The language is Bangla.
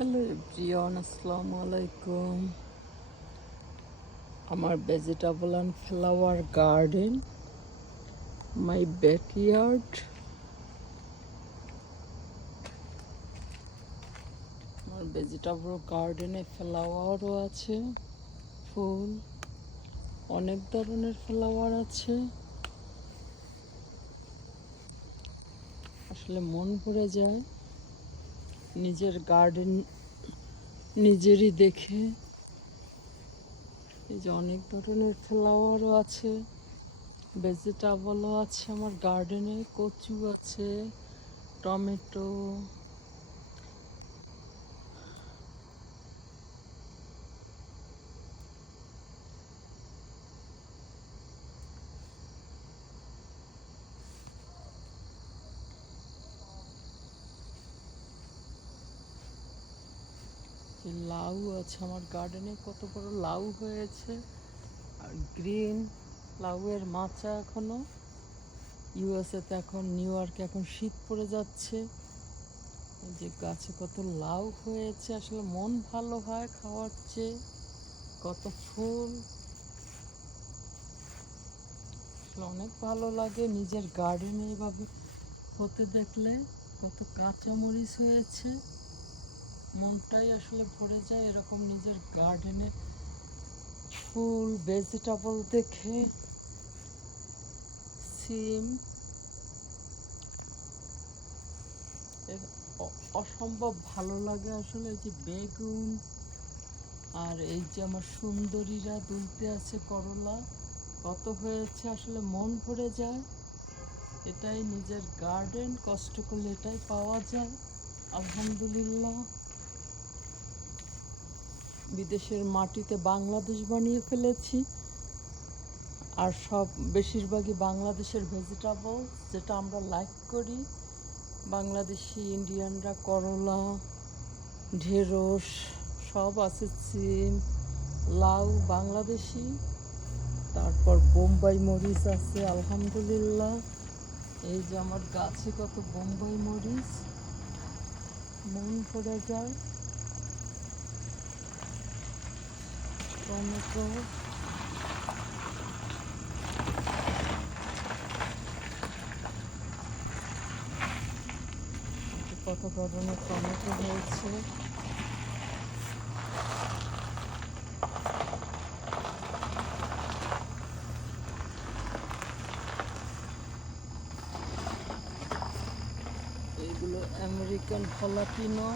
হ্যালো এভরিওয়ান, আসসালামু আলাইকুম। আমার vegetable and flower garden, my backyard. আমার ভেজিটেবল গার্ডেনে ফ্লাওয়ারও আছে, ফুল, অনেক ধরনের ফ্লাওয়ার আছে। আসলে মন ভরে যায় নিজের গার্ডেন নিজেরই দেখে। এই যে অনেক ধরনের ফ্লাওয়ারও আছে, ভেজিটেবলও আছে আমার গার্ডেনে। কচু আছে, টমেটো, লাউ আছে আমার গার্ডেনে। কত বড় লাউ হয়েছে, আর গ্রিন লাউয়ের মাচা। এখনো ইউএসএতে, এখন নিউ ইয়র্কে এখন শীত পড়ে যাচ্ছে। এই যে গাছে কত লাউ হয়েছে, আসলে মন ভালো হয় খাওয়ার চেয়ে। কত ফুল, আসলে অনেক ভালো লাগে নিজের গার্ডেনে এভাবে হতে দেখলে। কত কাঁচামরিচ হয়েছে, মনটাই আসলে ভরে যায় এরকম নিজের গার্ডেনে ফুল ভেজিটেবল দেখে। সিম, অসম্ভব ভালো লাগে আসলে। এই যে বেগুন, আর এই যে আমার সুন্দরীরা দুলতে আছে, করলা কত হয়েছে, আসলে মন ভরে যায়। এটাই নিজের গার্ডেন, কষ্ট করলে এটাই পাওয়া যায়, আলহামদুলিল্লাহ। বিদেশের মাটিতে বাংলাদেশ বানিয়ে ফেলেছি, আর সব বেশিরভাগই বাংলাদেশের ভেজিটেবল যেটা আমরা লাইক করি। বাংলাদেশি ইন্ডিয়ানরা করলা, ঢেঁড়স সব আছে, সিম, লাউ বাংলাদেশি। তারপর বোম্বাই মরিচ আছে, আলহামদুলিল্লাহ। এই যে আমার গাছে কত বোম্বাই মরিচ, মন ভরে যায়। টমেটো, কত ধরনের টমেটো হয়েছে। এইগুলো আমেরিকান হলাপিনো।